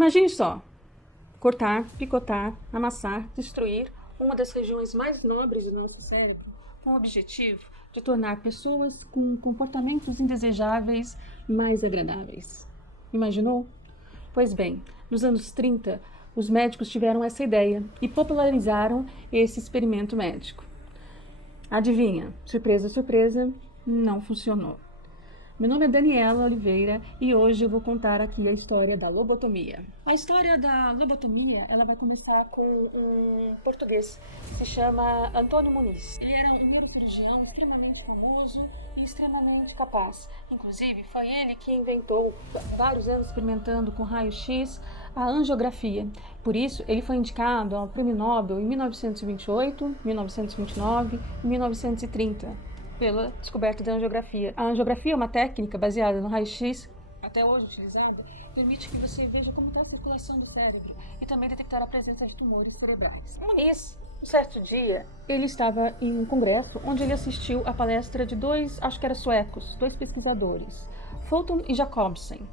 Imagine só, cortar, picotar, amassar, destruir uma das regiões mais nobres do nosso cérebro com o objetivo de tornar pessoas com comportamentos indesejáveis mais agradáveis. Imaginou? Pois bem, nos anos 30, os médicos tiveram essa ideia e popularizaram esse experimento médico. Adivinha? Surpresa, surpresa, não funcionou. Meu nome é Daniela Oliveira e hoje eu vou contar aqui a história da lobotomia. A história da lobotomia, ela vai começar com um português que se chama Antônio Muniz. Ele era um neurocirurgião extremamente famoso e extremamente capaz. Inclusive, foi ele que inventou, vários anos experimentando com raio-x, a angiografia. Por isso, ele foi indicado ao Prêmio Nobel em 1928, 1929 e 1930. Pela descoberta da angiografia. A angiografia é uma técnica baseada no raio-x, até hoje utilizada, permite que você veja como está a circulação do cérebro e também detectar a presença de tumores cerebrais. Muniz, um certo dia, ele estava em um congresso onde ele assistiu a palestra de dois, acho que eram suecos, dois pesquisadores, Fulton e Jacobsen.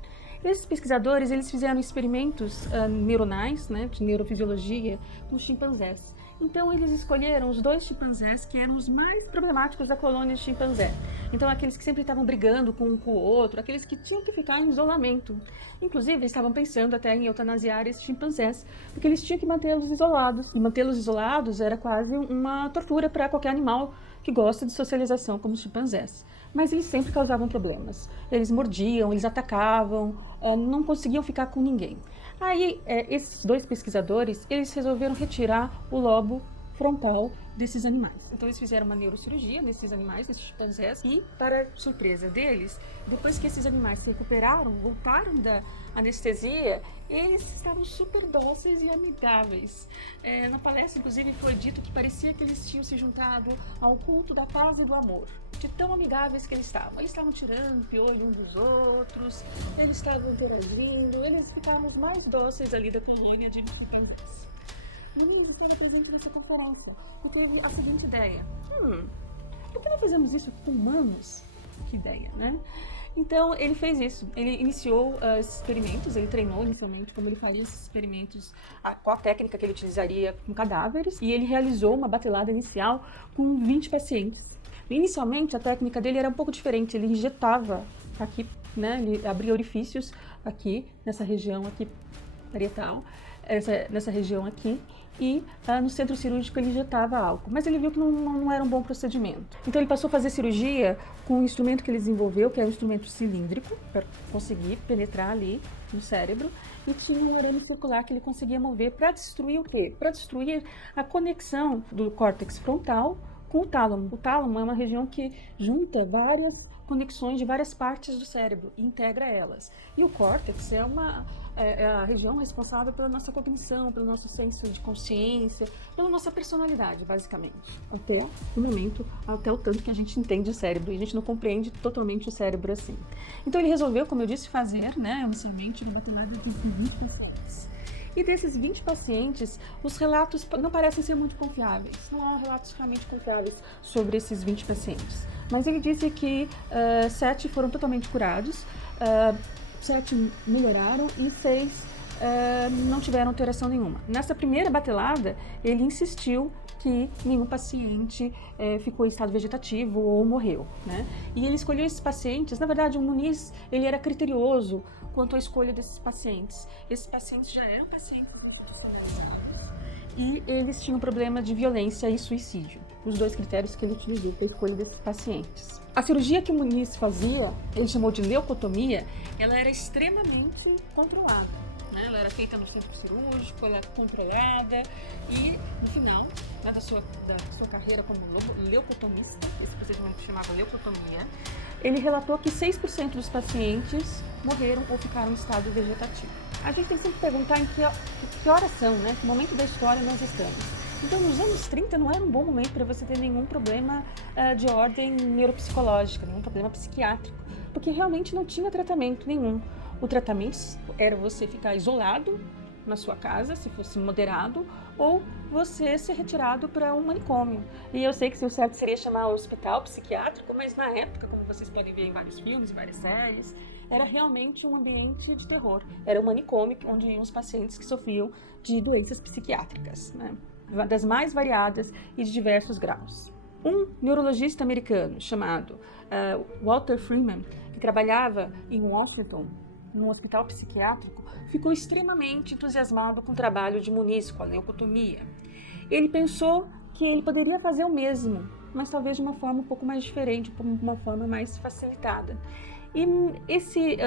Esses pesquisadores, eles fizeram experimentos neuronais, né, de neurofisiologia, com chimpanzés. Então, eles escolheram os dois chimpanzés que eram os mais problemáticos da colônia de chimpanzé. Então, aqueles que sempre estavam brigando com um com o outro, aqueles que tinham que ficar em isolamento. Inclusive, eles estavam pensando até em eutanasiar esses chimpanzés, porque eles tinham que mantê-los isolados. E mantê-los isolados era quase uma tortura para qualquer animal que gosta de socialização, como os chimpanzés. Mas eles sempre causavam problemas. Eles mordiam, eles atacavam, não conseguiam ficar com ninguém. Aí, esses dois pesquisadores, eles resolveram retirar o lobo frontal desses animais. Então, eles fizeram uma neurocirurgia nesses animais, nesses chimpanzés, e, para surpresa deles, depois que esses animais se recuperaram, voltaram da anestesia, eles estavam super dóceis e amigáveis. Na palestra, inclusive, foi dito que parecia que eles tinham se juntado ao culto da paz e do amor, de tão amigáveis que eles estavam. Eles estavam tirando piolho uns dos outros, eles estavam interagindo, eles ficaram os mais dóceis ali da colônia de chimpanzés. Depois eu perguntei essa conferência, eu tive a seguinte ideia: por que não fazemos isso com humanos? Que ideia, né? Então, ele fez isso. Ele iniciou esses experimentos, ele treinou inicialmente como ele faria esses experimentos, qual a técnica que ele utilizaria com cadáveres, e ele realizou uma batelada inicial com 20 pacientes. Inicialmente, a técnica dele era um pouco diferente. Ele injetava aqui, né? Ele abria orifícios aqui, nessa região aqui parietal, nessa região aqui, e no centro cirúrgico ele injetava álcool, mas ele viu que não era um bom procedimento. Então ele passou a fazer cirurgia com um instrumento que ele desenvolveu, que é um instrumento cilíndrico, para conseguir penetrar ali no cérebro, e tinha um arame circular que ele conseguia mover para destruir o quê? Para destruir a conexão do córtex frontal com o tálamo. O tálamo é uma região que junta várias conexões de várias partes do cérebro e integra elas. E o córtex é a região responsável pela nossa cognição, pelo nosso senso de consciência, pela nossa personalidade, basicamente. Até o momento, até o tanto que a gente entende o cérebro, e a gente não compreende totalmente o cérebro assim. Então ele resolveu, como eu disse, fazer, inicialmente, uma batelada de 20 pacientes. E desses 20 pacientes, os relatos não parecem ser muito confiáveis. Não há relatos realmente confiáveis sobre esses 20 pacientes. Mas ele disse que 7 foram totalmente curados, 7 melhoraram e 6 não tiveram alteração nenhuma. Nessa primeira batelada, ele insistiu que nenhum paciente ficou em estado vegetativo ou morreu, né? E ele escolheu esses pacientes. Na verdade, o Muniz, ele era criterioso quanto à escolha desses pacientes. Esses pacientes já eram pacientes profissionalizados e eles tinham problema de violência e suicídio. Os dois critérios que ele utilizou para a escolha desses pacientes. A cirurgia que o Muniz fazia, ele chamou de leucotomia, ela era extremamente controlada. Ela era feita no centro cirúrgico, ela era controlada e, no final da sua carreira como leucotomista, esse procedimento chamado leucotomia, ele relatou que 6% dos pacientes morreram ou ficaram em estado vegetativo. A gente tem que sempre perguntar em que horas são, né? Que momento da história nós estamos. Então, nos anos 30 não era um bom momento para você ter nenhum problema de ordem neuropsicológica, nenhum problema psiquiátrico, porque realmente não tinha tratamento nenhum. O tratamento era você ficar isolado na sua casa, se fosse moderado, ou você ser retirado para um manicômio. E eu sei que o certo seria chamar hospital psiquiátrico, mas na época, como vocês podem ver em vários filmes, várias séries, era realmente um ambiente de terror. Era um manicômio onde iam os pacientes que sofriam de doenças psiquiátricas, né? Das mais variadas e de diversos graus. Um neurologista americano chamado Walter Freeman, que trabalhava em Washington, num hospital psiquiátrico, ficou extremamente entusiasmado com o trabalho de Muniz, com a leucotomia. Ele pensou que ele poderia fazer o mesmo, mas talvez de uma forma um pouco mais diferente, de uma forma mais facilitada. E esse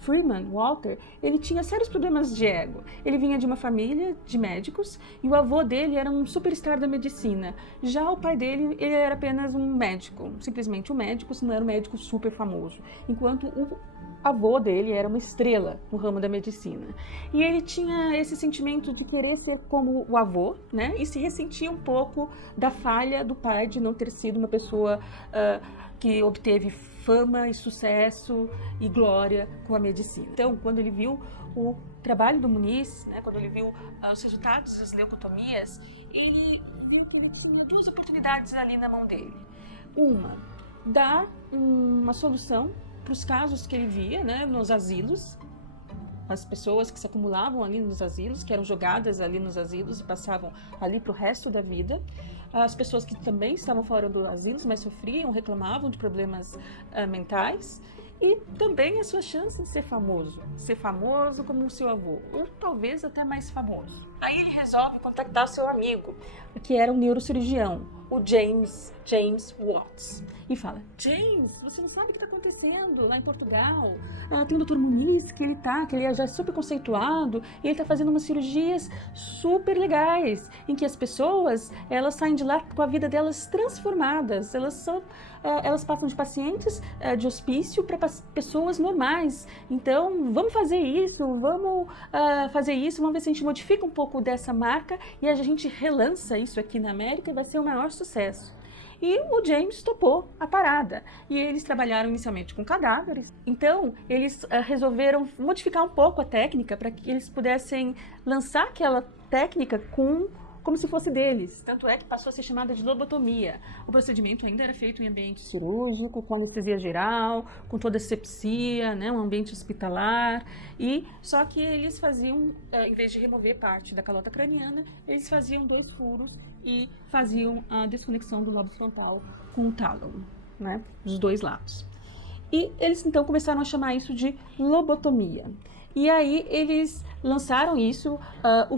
Freeman, Walter, ele tinha sérios problemas de ego. Ele vinha de uma família de médicos e o avô dele era um superstar da medicina. Já o pai dele, ele era apenas um médico, simplesmente um médico, se não era um médico super famoso. Enquanto o avô dele era uma estrela no ramo da medicina. E ele tinha esse sentimento de querer ser como o avô, né? E se ressentia um pouco da falha do pai de não ter sido uma pessoa que obteve fama e sucesso e glória com a medicina. Então, quando ele viu o trabalho do Muniz, né, quando ele viu os resultados das leucotomias, ele viu que ele tinha duas oportunidades ali na mão dele. Uma, dar uma solução para os casos que ele via, né, nos asilos, as pessoas que se acumulavam ali nos asilos, que eram jogadas ali nos asilos e passavam ali para o resto da vida. As pessoas que também estavam fora dos asilos, mas sofriam, reclamavam de problemas mentais. E também a sua chance de ser famoso como o seu avô, ou talvez até mais famoso. Aí ele resolve contactar seu amigo, que era um neurocirurgião, o James Watts, e fala: James, você não sabe o que está acontecendo lá em Portugal? Tem o Dr. Muniz, que ele já é super conceituado, e ele está fazendo umas cirurgias super legais, em que as pessoas, elas saem de lá com a vida delas transformadas, elas passam de pacientes de hospício para pessoas normais. Então, vamos fazer isso, vamos ver se a gente modifica um pouco dessa marca e a gente relança isso aqui na América e vai ser o maior sucesso. E o James topou a parada. E eles trabalharam inicialmente com cadáveres. Então, eles resolveram modificar um pouco a técnica para que eles pudessem lançar aquela técnica como se fosse deles. Tanto é que passou a ser chamada de lobotomia. O procedimento ainda era feito em ambiente cirúrgico, com anestesia geral, com toda a asepsia, né, um ambiente hospitalar. Só que eles faziam, em vez de remover parte da calota craniana, eles faziam 2 furos e faziam a desconexão do lobo frontal com o tálamo, né, dos 2 lados. E eles então começaram a chamar isso de lobotomia. E aí eles lançaram isso.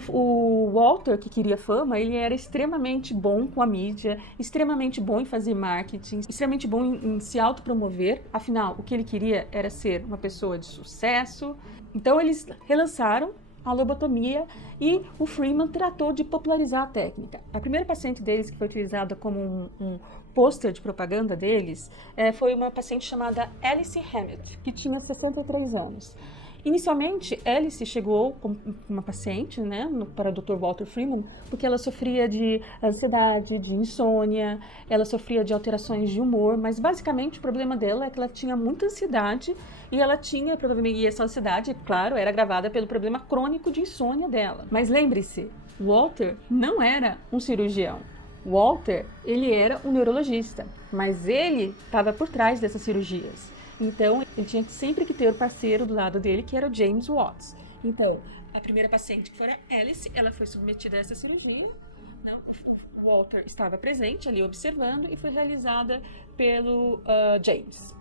O Walter, que queria fama, ele era extremamente bom com a mídia, extremamente bom em fazer marketing, extremamente bom em se autopromover. Afinal, o que ele queria era ser uma pessoa de sucesso. Então eles relançaram a lobotomia e o Freeman tratou de popularizar a técnica. A primeira paciente deles que foi utilizada como um pôster de propaganda deles foi uma paciente chamada Alice Hammett, que tinha 63 anos. Inicialmente, Alice chegou como uma paciente, né, para o Dr. Walter Freeman, porque ela sofria de ansiedade, de insônia, ela sofria de alterações de humor, mas basicamente o problema dela é que ela tinha muita ansiedade e ela tinha, provavelmente, e essa ansiedade, claro, era agravada pelo problema crônico de insônia dela. Mas lembre-se, Walter não era um cirurgião. Walter, ele era um neurologista, mas ele estava por trás dessas cirurgias. Então, ele tinha sempre que ter o parceiro do lado dele, que era o James Watts. Então, a primeira paciente, que foi a Alice, ela foi submetida a essa cirurgia. O Walter estava presente ali observando e foi realizada pelo James.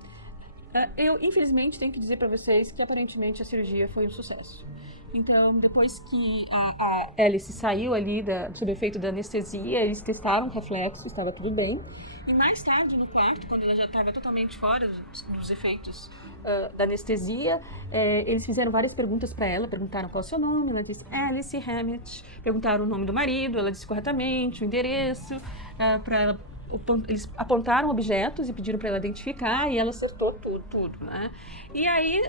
Eu, infelizmente, tenho que dizer para vocês que aparentemente a cirurgia foi um sucesso. Então, depois que a Alice saiu ali sob efeito da anestesia, eles testaram o reflexo, estava tudo bem. E mais tarde, no quarto, quando ela já estava totalmente fora dos efeitos da anestesia, eles fizeram várias perguntas para ela, perguntaram qual é o seu nome, ela disse Alice Hammett, perguntaram o nome do marido, ela disse corretamente, o endereço, eles apontaram objetos e pediram para ela identificar e ela acertou tudo, né? E aí,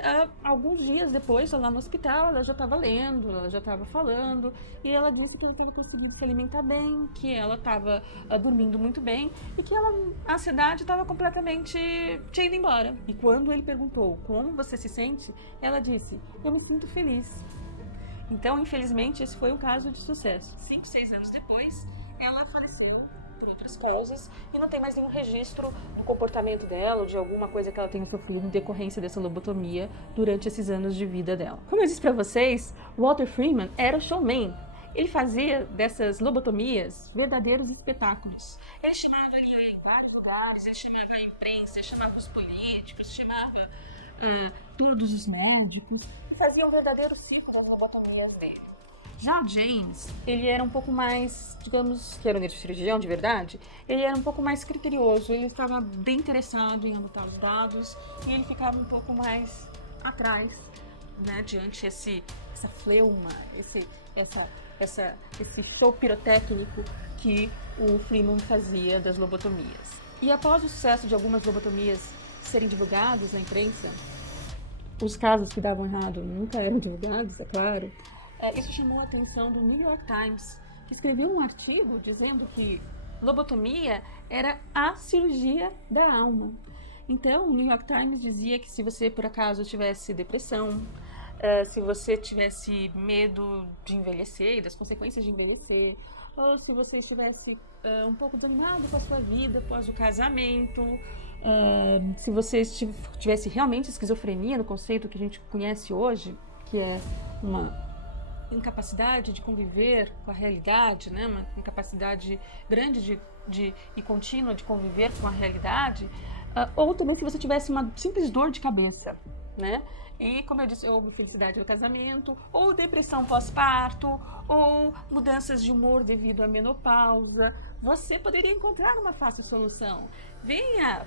alguns dias depois, lá no hospital, ela já estava lendo, ela já estava falando e ela disse que ela estava conseguindo se alimentar bem, que ela estava dormindo muito bem e que a ansiedade estava completamente indo embora. E quando ele perguntou como você se sente, ela disse, eu me sinto feliz. Então, infelizmente, esse foi um caso de sucesso. 5, 6 anos depois, ela faleceu por outras causas e não tem mais nenhum registro do comportamento dela ou de alguma coisa que ela tenha sofrido em decorrência dessa lobotomia durante esses anos de vida dela. Como eu disse para vocês, Walter Freeman era showman. Ele fazia dessas lobotomias verdadeiros espetáculos. Ele chamava ali em vários lugares, ele chamava a imprensa, ele chamava os políticos, chamava todos os médicos e fazia um verdadeiro circo das lobotomias dele. Já o James, ele era um pouco mais, digamos, que era um neurocirurgião de verdade, ele era um pouco mais criterioso, ele estava bem interessado em anotar os dados e ele ficava um pouco mais atrás, né, diante essa fleuma, esse show pirotécnico que o Freeman fazia das lobotomias. E após o sucesso de algumas lobotomias serem divulgadas na imprensa, os casos que davam errado nunca eram divulgados, é claro, isso chamou a atenção do New York Times, que escreveu um artigo dizendo que lobotomia era a cirurgia da alma. Então, o New York Times dizia que se você, por acaso, tivesse depressão, se você tivesse medo de envelhecer e das consequências de envelhecer, ou se você estivesse um pouco desanimado com a sua vida após o casamento, se você tivesse realmente esquizofrenia, no conceito que a gente conhece hoje, que é uma incapacidade de conviver com a realidade, né? Uma incapacidade grande e contínua de conviver com a realidade, ou também que você tivesse uma simples dor de cabeça, né? E, como eu disse, ou infelicidade no casamento, ou depressão pós-parto, ou mudanças de humor devido à menopausa, você poderia encontrar uma fácil solução. Venha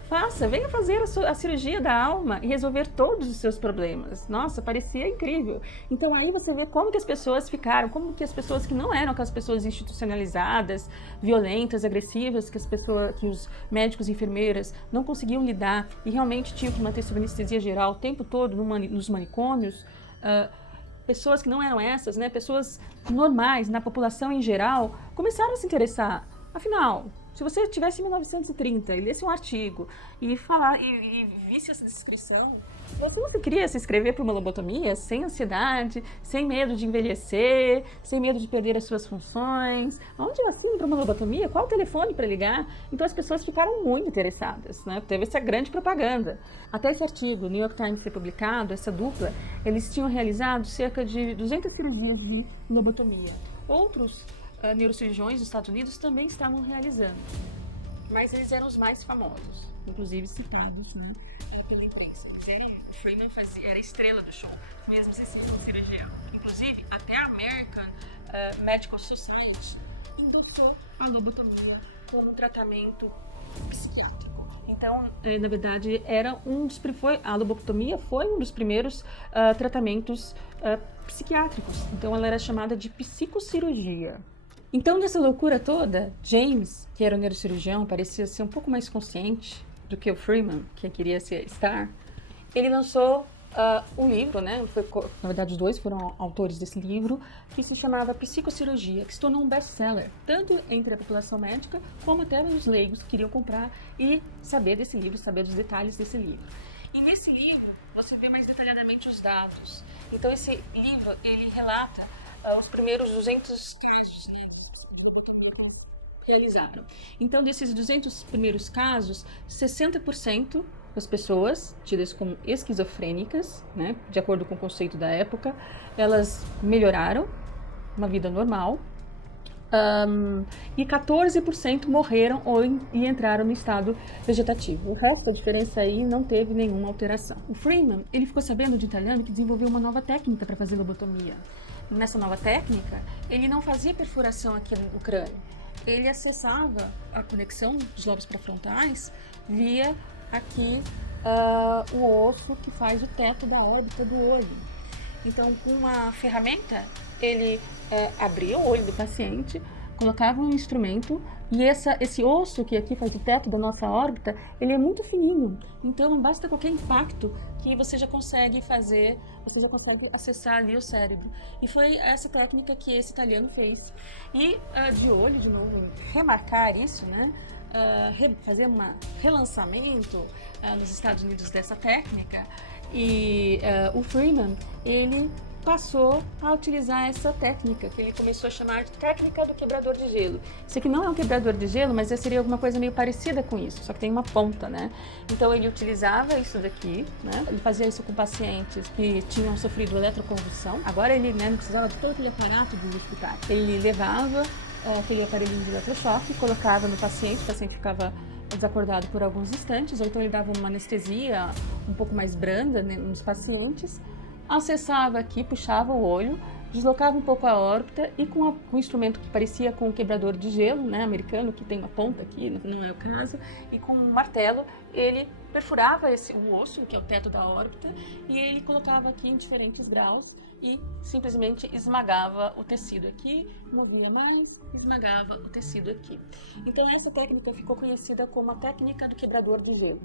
fazer a cirurgia da alma e resolver todos os seus problemas. Nossa, parecia incrível. Então aí você vê como que as pessoas ficaram, como que as pessoas que não eram aquelas pessoas institucionalizadas, violentas, agressivas, que os médicos e enfermeiras não conseguiam lidar e realmente tinham que manter sob anestesia geral o tempo todo nos manicômios, pessoas que não eram essas, né, pessoas normais, na população em geral, começaram a se interessar. Afinal, se você estivesse em 1930 e lesse um artigo e visse essa descrição, você queria se inscrever para uma lobotomia sem ansiedade, sem medo de envelhecer, sem medo de perder as suas funções? Onde eu assino para uma lobotomia? Qual o telefone para ligar? Então as pessoas ficaram muito interessadas, né? Teve essa grande propaganda. Até esse artigo, New York Times, ser publicado, essa dupla, eles tinham realizado cerca de 200 cirurgias de lobotomia. Outros neurocirurgiões dos Estados Unidos também estavam realizando, mas eles eram os mais famosos, inclusive citados, né, pela imprensa. O Freeman era a estrela do show, mesmo sem ser um cirurgião. Inclusive, até a American Medical Society endossou a lobotomia como um tratamento psiquiátrico. Então, na verdade, a lobotomia foi um dos primeiros tratamentos psiquiátricos. Então, ela era chamada de psicocirurgia. Então, nessa loucura toda, James, que era um neurocirurgião, parecia ser um pouco mais consciente do que o Freeman, que queria estar. Ele lançou um livro, né? Na verdade, os dois foram autores desse livro, que se chamava Psicocirurgia, que se tornou um best-seller, tanto entre a população médica, como até os leigos que queriam comprar e saber desse livro, saber dos detalhes desse livro. E nesse livro, você vê mais detalhadamente os dados. Então, esse livro, ele relata os primeiros 200 casos, né, realizaram. Então, desses 200 primeiros casos, 60% das pessoas tidas como esquizofrênicas, né, de acordo com o conceito da época, elas melhoraram, uma vida normal, e 14% morreram e entraram no estado vegetativo. O resto da diferença aí não teve nenhuma alteração. O Freeman, ele ficou sabendo de italiano que desenvolveu uma nova técnica para fazer lobotomia. Nessa nova técnica, ele não fazia perfuração aqui no crânio. Ele acessava a conexão dos lobos pré-frontais via aqui o osso que faz o teto da órbita do olho. Então, com uma ferramenta, ele abria o olho do paciente, colocava um instrumento e esse osso que aqui faz o teto da nossa órbita, ele é muito fininho. Então, não basta qualquer impacto que você já consegue acessar ali o cérebro. E foi essa técnica que esse italiano fez. E de olho, de novo, remarcar isso, né? Fazer um relançamento nos Estados Unidos dessa técnica. E o Freeman, ele passou a utilizar essa técnica, que ele começou a chamar de técnica do quebrador de gelo. Isso aqui não é um quebrador de gelo, mas seria alguma coisa meio parecida com isso, só que tem uma ponta, né? Então ele utilizava isso daqui, né? Ele fazia isso com pacientes que tinham sofrido eletroconvulsão. Agora ele, né, não precisava de todo aquele aparato do hospital. Ele levava aquele aparelhinho de eletrochoque, colocava no paciente, o paciente ficava desacordado por alguns instantes, ou então ele dava uma anestesia um pouco mais branda, né, nos pacientes, acessava aqui, puxava o olho, deslocava um pouco a órbita e com um instrumento que parecia com um quebrador de gelo, né, americano, que tem uma ponta aqui, não é o caso, e com um martelo ele perfurava o osso, que é o teto da órbita, e ele colocava aqui em diferentes graus e simplesmente esmagava o tecido aqui, movia mais, esmagava o tecido aqui. Então essa técnica ficou conhecida como a técnica do quebrador de gelo.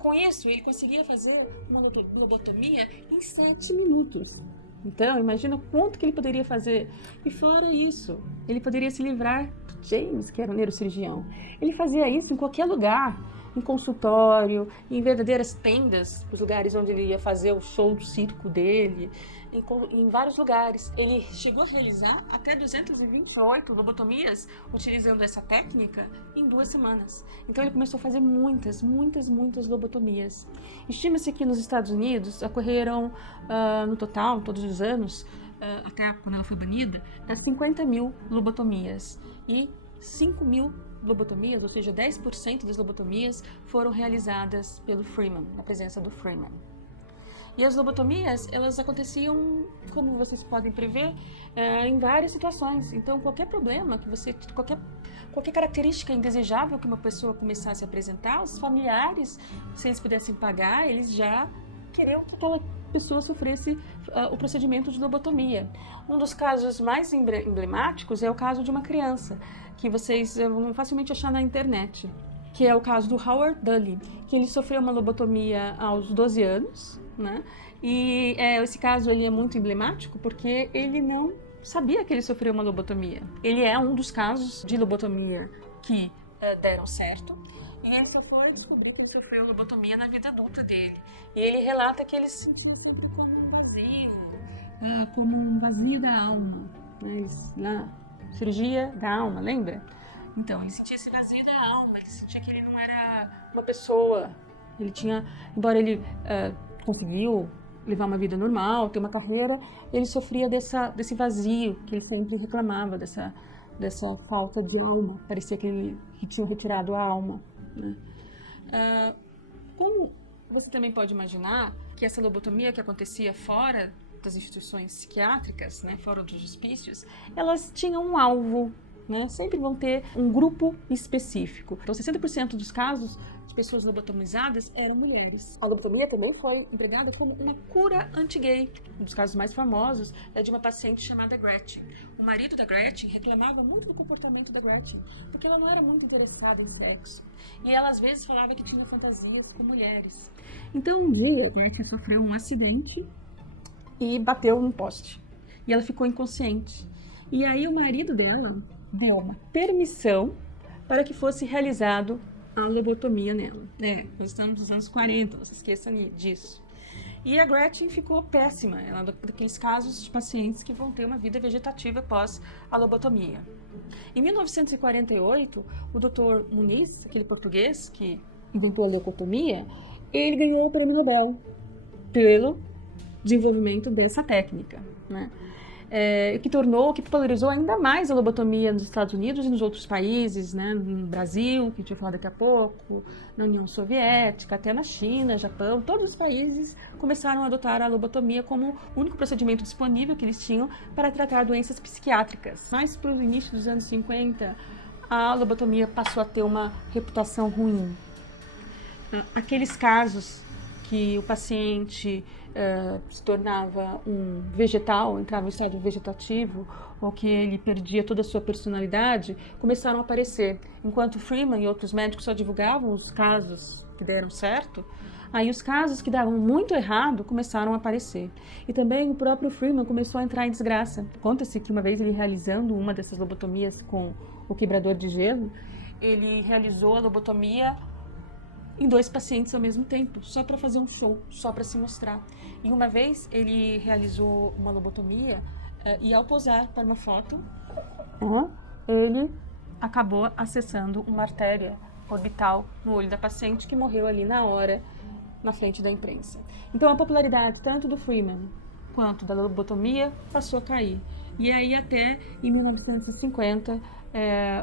Com isso, ele conseguia fazer uma lobotomia em 7 minutos. Então, imagina o quanto que ele poderia fazer. E fora isso, ele poderia se livrar do James, que era o neurocirurgião. Ele fazia isso em qualquer lugar, em consultório, em verdadeiras tendas, os lugares onde ele ia fazer o show do circo dele, em vários lugares. Ele chegou a realizar até 228 lobotomias utilizando essa técnica em 2 semanas. Então ele começou a fazer muitas lobotomias. Estima-se que nos Estados Unidos ocorreram, no total, todos os anos, até quando ela foi banida, 50 mil lobotomias e 5 mil lobotomias, ou seja, 10% das lobotomias foram realizadas pelo Freeman, na presença do Freeman. E as lobotomias, elas aconteciam, como vocês podem prever, em várias situações. Então, qualquer problema que qualquer característica indesejável que uma pessoa começasse a apresentar, os familiares, se eles pudessem pagar, eles já queriam que aquela pessoa sofresse o procedimento de lobotomia. Um dos casos mais emblemáticos é o caso de uma criança, que vocês vão facilmente achar na internet, que é o caso do Howard Dully, que ele sofreu uma lobotomia aos 12 anos, né? E esse caso ele é muito emblemático porque ele não sabia que ele sofreu uma lobotomia. Ele é um dos casos de lobotomia que deram certo, e ele só foi descobrir que ele sofreu lobotomia na vida adulta dele. E ele relata que ele se sentiu sempre como um vazio da alma, né? Cirurgia da alma, lembra? Então, ele sentia esse vazio da alma, ele sentia que ele não era uma pessoa. Ele tinha, embora ele conseguiu levar uma vida normal, ter uma carreira, ele sofria desse vazio que ele sempre reclamava, dessa falta de alma. Parecia que tinham retirado a alma, né? Como você também pode imaginar que essa lobotomia que acontecia fora das instituições psiquiátricas, né, fora dos hospícios, elas tinham um alvo, né? Sempre vão ter um grupo específico. Então, 60% dos casos de pessoas lobotomizadas eram mulheres. A lobotomia também foi empregada como uma cura anti-gay. Um dos casos mais famosos é de uma paciente chamada Gretchen. O marido da Gretchen reclamava muito do comportamento da Gretchen, porque ela não era muito interessada em sexo. E ela, às vezes, falava que tinha fantasias com mulheres. Então, um dia, a Gretchen sofreu um acidente e bateu num poste. E ela ficou inconsciente. E aí o marido dela deu uma permissão para que fosse realizado a lobotomia nela. Nós estamos nos anos 40, não se esqueçam disso. E a Gretchen ficou péssima. Ela é daqueles casos de pacientes que vão ter uma vida vegetativa após a lobotomia. Em 1948, o Dr. Muniz, aquele português que inventou a leucotomia, ele ganhou o prêmio Nobel pelo desenvolvimento dessa técnica, né? Que popularizou ainda mais a lobotomia nos Estados Unidos e nos outros países, né? No Brasil, que a gente vai falar daqui a pouco, na União Soviética, até na China, Japão, todos os países começaram a adotar a lobotomia como o único procedimento disponível que eles tinham para tratar doenças psiquiátricas. Mas para o início dos anos 50, a lobotomia passou a ter uma reputação ruim. Aqueles casos que o paciente se tornava um vegetal, entrava em estado vegetativo, ou que ele perdia toda a sua personalidade, começaram a aparecer. Enquanto Freeman e outros médicos só divulgavam os casos que deram certo, aí os casos que davam muito errado começaram a aparecer. E também o próprio Freeman começou a entrar em desgraça. Conta-se que uma vez ele realizando uma dessas lobotomias com o quebrador de gelo, ele realizou a lobotomia em 2 pacientes ao mesmo tempo, só para fazer um show, só para se mostrar. E uma vez ele realizou uma lobotomia e ao posar para uma foto, ele acabou acessando uma artéria orbital no olho da paciente que morreu ali na hora, na frente da imprensa. Então a popularidade tanto do Freeman quanto da lobotomia passou a cair. E aí até em 1950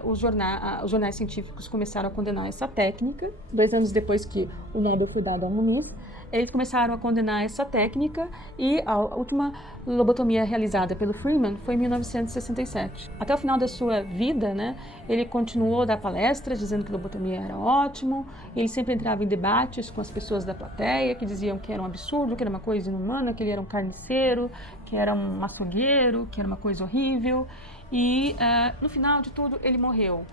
os jornais científicos começaram a condenar essa técnica. 2 anos depois que o Nobel foi dado ao Muniz, eles começaram a condenar essa técnica e a última lobotomia realizada pelo Freeman foi em 1967. Até o final da sua vida, né, ele continuou a dar palestras dizendo que lobotomia era ótimo, ele sempre entrava em debates com as pessoas da plateia que diziam que era um absurdo, que era uma coisa inumana, que ele era um carniceiro, que era um açougueiro, que era uma coisa horrível. E no final de tudo ele morreu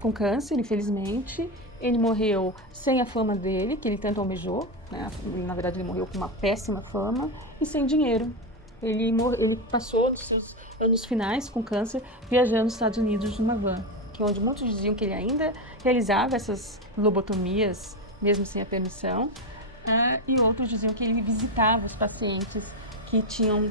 com câncer, infelizmente. Ele morreu sem a fama dele, que ele tanto almejou, né? Na verdade ele morreu com uma péssima fama e sem dinheiro. Ele passou os seus anos finais com câncer viajando nos Estados Unidos numa van, que é onde muitos diziam que ele ainda realizava essas lobotomias, mesmo sem a permissão, e outros diziam que ele visitava os pacientes que tinham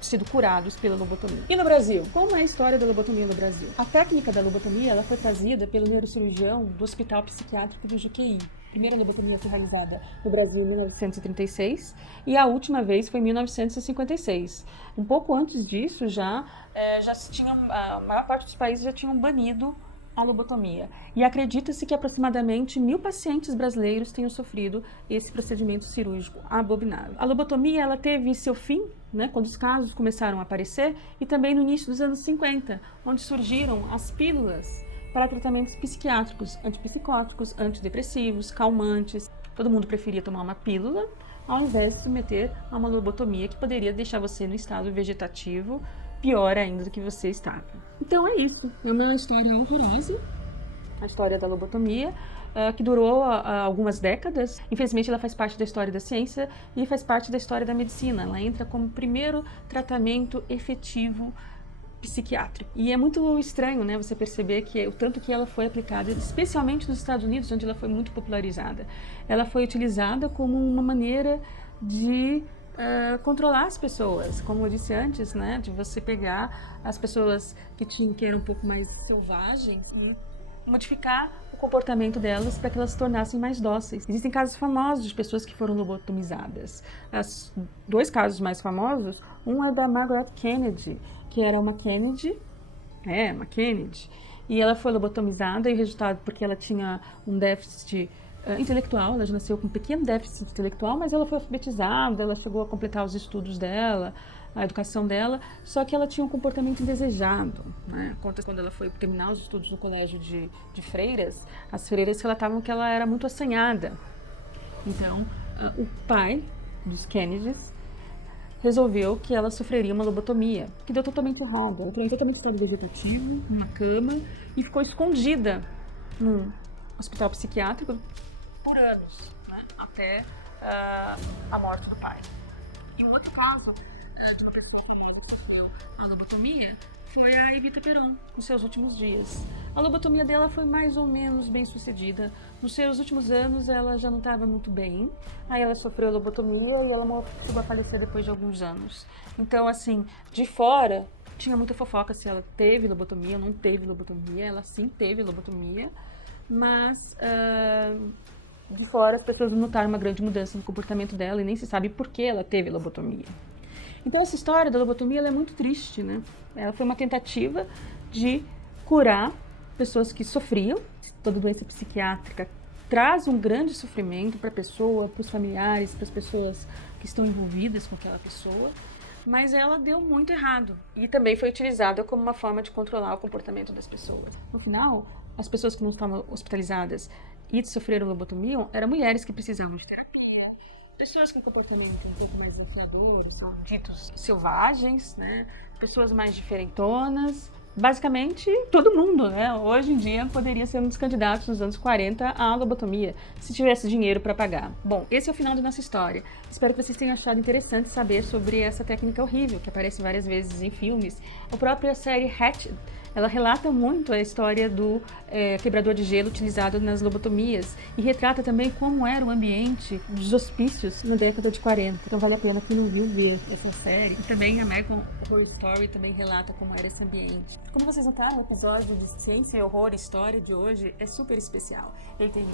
sido curados pela lobotomia. E no Brasil? Como é a história da lobotomia no Brasil? A técnica da lobotomia ela foi trazida pelo neurocirurgião do Hospital Psiquiátrico do Juqueí. A primeira lobotomia foi realizada no Brasil em 1936 e a última vez foi em 1956. Um pouco antes disso, a maior parte dos países já tinham banido a lobotomia. E acredita-se que aproximadamente 1.000 pacientes brasileiros tenham sofrido esse procedimento cirúrgico abominável. A lobotomia ela teve seu fim, né, quando os casos começaram a aparecer, e também no início dos anos 50, onde surgiram as pílulas para tratamentos psiquiátricos, antipsicóticos, antidepressivos, calmantes. Todo mundo preferia tomar uma pílula ao invés de submeter a uma lobotomia que poderia deixar você no estado vegetativo, pior ainda do que você estava. Então é isso, é uma história horrorosa, a história da lobotomia, que durou algumas décadas. Infelizmente ela faz parte da história da ciência e faz parte da história da medicina. Ela entra como primeiro tratamento efetivo psiquiátrico. E é muito estranho, né, você perceber que o tanto que ela foi aplicada, especialmente nos Estados Unidos, onde ela foi muito popularizada. Ela foi utilizada como uma maneira de controlar as pessoas, como eu disse antes, né, de você pegar as pessoas que eram um pouco mais selvagens e modificar o comportamento delas para que elas se tornassem mais dóceis. Existem casos famosos de pessoas que foram lobotomizadas. Os 2 casos mais famosos, um é da Margaret Kennedy, que era uma Kennedy, e ela foi lobotomizada e o resultado porque ela tinha um déficit intelectual, ela já nasceu com um pequeno déficit intelectual, mas ela foi alfabetizada, ela chegou a completar os estudos dela, a educação dela, só que ela tinha um comportamento indesejado, né? Quando ela foi terminar os estudos no colégio de freiras, as freiras relatavam que ela era muito assanhada. Então, o pai dos Kennedys resolveu que ela sofreria uma lobotomia, que deu totalmente errado. Ela entrou totalmente em estado vegetativo, numa cama, e ficou escondida num hospital psiquiátrico por anos, né? Até a morte do pai. E um outro caso de uma pessoa que sofreu a lobotomia foi a Evita Peron, nos seus últimos dias. A lobotomia dela foi mais ou menos bem sucedida. Nos seus últimos anos ela já não estava muito bem, aí ela sofreu a lobotomia e ela chegou a falecer depois de alguns anos. Então, assim, de fora tinha muita fofoca se ela teve lobotomia ou não teve lobotomia. Ela sim teve lobotomia, mas de fora as pessoas notaram uma grande mudança no comportamento dela e nem se sabe por que ela teve lobotomia. Então essa história da lobotomia ela é muito triste, né? Ela foi uma tentativa de curar pessoas que sofriam. Toda doença psiquiátrica traz um grande sofrimento para a pessoa, para os familiares, para as pessoas que estão envolvidas com aquela pessoa, mas ela deu muito errado e também foi utilizada como uma forma de controlar o comportamento das pessoas. No final, as pessoas que não estavam hospitalizadas e sofreram lobotomia eram mulheres que precisavam de terapia, pessoas com comportamento um pouco mais desafiador, são ditos selvagens, né? Pessoas mais diferentonas, basicamente todo mundo, né? Hoje em dia poderia ser um dos candidatos nos anos 40 à lobotomia, se tivesse dinheiro para pagar. Bom, esse é o final da nossa história. Espero que vocês tenham achado interessante saber sobre essa técnica horrível que aparece várias vezes em filmes. A própria série Hatched Ela relata muito a história do quebrador de gelo utilizado nas lobotomias e retrata também como era o ambiente dos hospícios na década de 40. Então vale a pena quem não viu ver essa série. E também a American Horror Story também relata como era esse ambiente. Como vocês notaram, o episódio de Ciência, Horror e História de hoje é super especial. Ele tem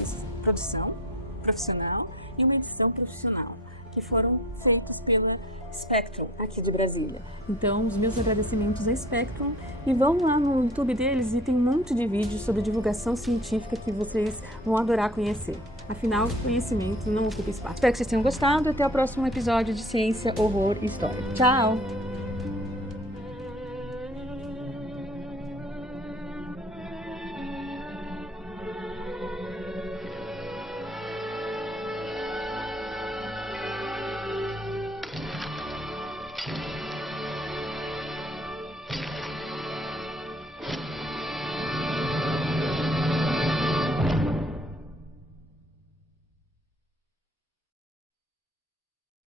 produção profissional e uma edição profissional, que foram feitos pela Spectrum, aqui de Brasília. Então, os meus agradecimentos a Spectrum, e vão lá no YouTube deles e tem um monte de vídeos sobre divulgação científica que vocês vão adorar conhecer. Afinal, conhecimento não ocupa espaço. Espero que vocês tenham gostado. Até o próximo episódio de Ciência, Horror e História. Tchau!